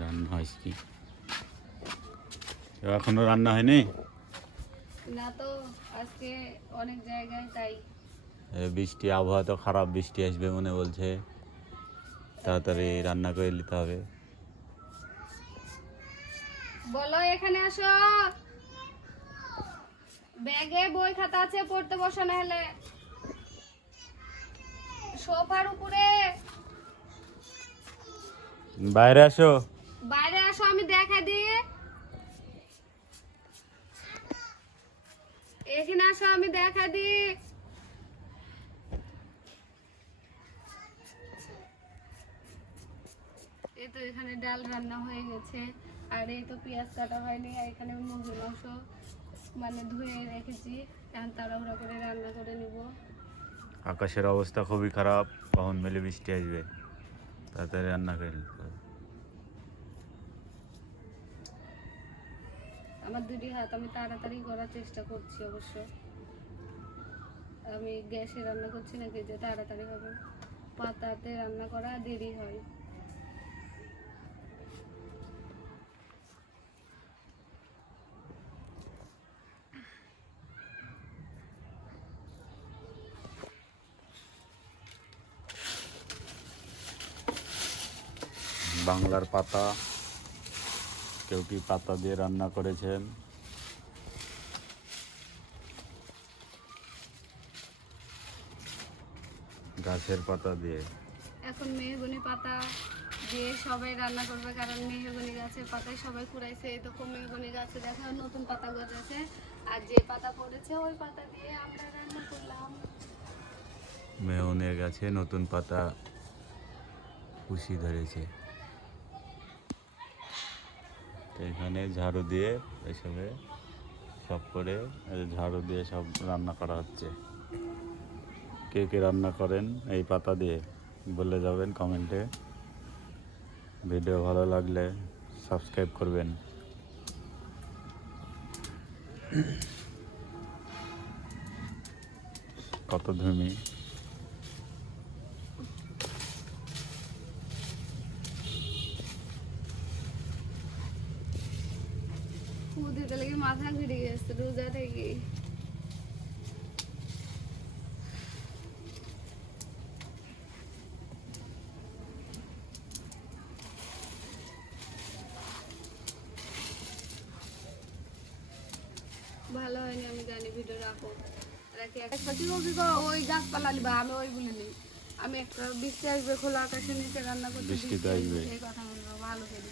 রান্না হয়েছে কি? এখনো রান্না হয়নি না তো, আজকে অনেক জায়গায় তাই। বৃষ্টি, আবহাওয়া তো খারাপ, বৃষ্টি আসবে মনে বলছে। তাড়াতাড়ি রান্না করে নিতে হবে। বলো এখানে আসো, ব্যাগে বই খাতা আছে, পড়তে বসো, না হলে সোফার উপরে। বাইরে আসো। বাইরে আসো, আমি দেখা দিই। এখানে আসো, আমি দেখা দিই। এই তো এখানে ডাল রান্না হয়ে গেছে, আর এই তো পেঁয়াজ কাটা হয়নি, আর এখানে মুরগির মাংস মানে ধুয়ে রেখেছি, এখন তাড়াহুড়া করে রান্না করে নিব। আকাশের অবস্থা খুবই খারাপ, কখন মেলে বৃষ্টি আসবে, তাড়াতাড়ি রান্না করে নিতে হবে। আমার দুটি হাত, আমি তাড়াতাড়ি করার চেষ্টা করছি। অবশ্য আমি গ্যাসে রান্না করছি নাকি যে তাড়াতাড়ি হবে, পাতাতে রান্না করা দেরি হয়। বাংলার পাতা, কেউ কি পাতা দিয়ে রান্না করেছেন? গাছের পাতা দিয়ে। এখন মেহগনি পাতা দিয়ে সবাই রান্না করবে, কারণ মেহগনি গাছের পাতায় সবাই কুড়াইছে। এরকম মেহগনি গাছে দেখা নতুন পাতা গজাছে, আর যে পাতা পড়েছে ওই পাতা দিয়ে আমরা রান্না করলাম। মেহনের গাছে নতুন পাতা কুশি ধরেছে, তো এখানে ঝাড়ু দিয়ে এসবে সব করে ঝাড়ু দিয়ে সব রান্না করা হচ্ছে। কে কে রান্না করেন এই পাতা দিয়ে বলে যাবেন কমেন্টে। ভিডিও ভালো লাগলে সাবস্ক্রাইব করবেন। কত ধুমি, দিতে লেগে মাথা ঘুরে গেছে রোজা থেকে। ভালো হয়নি, আমি জানি, ভিডিও রাখো। ওই গাছপালা নিবা, আমি ওই বলিনি। আমি একটা বৃষ্টি আসবে, খোলা আকাশের নিচে রান্না করতে বৃষ্টি তো আসবে। এই কথা বলবো ভালো করে।